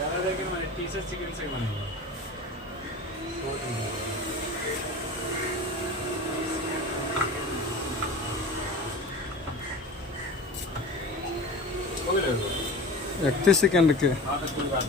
ज़्यादा देखिए मैंने टी-शर्ट चिकन से बनेगा একত্রিশ সেকেন্ড কে हाँ तो कोई बात नहीं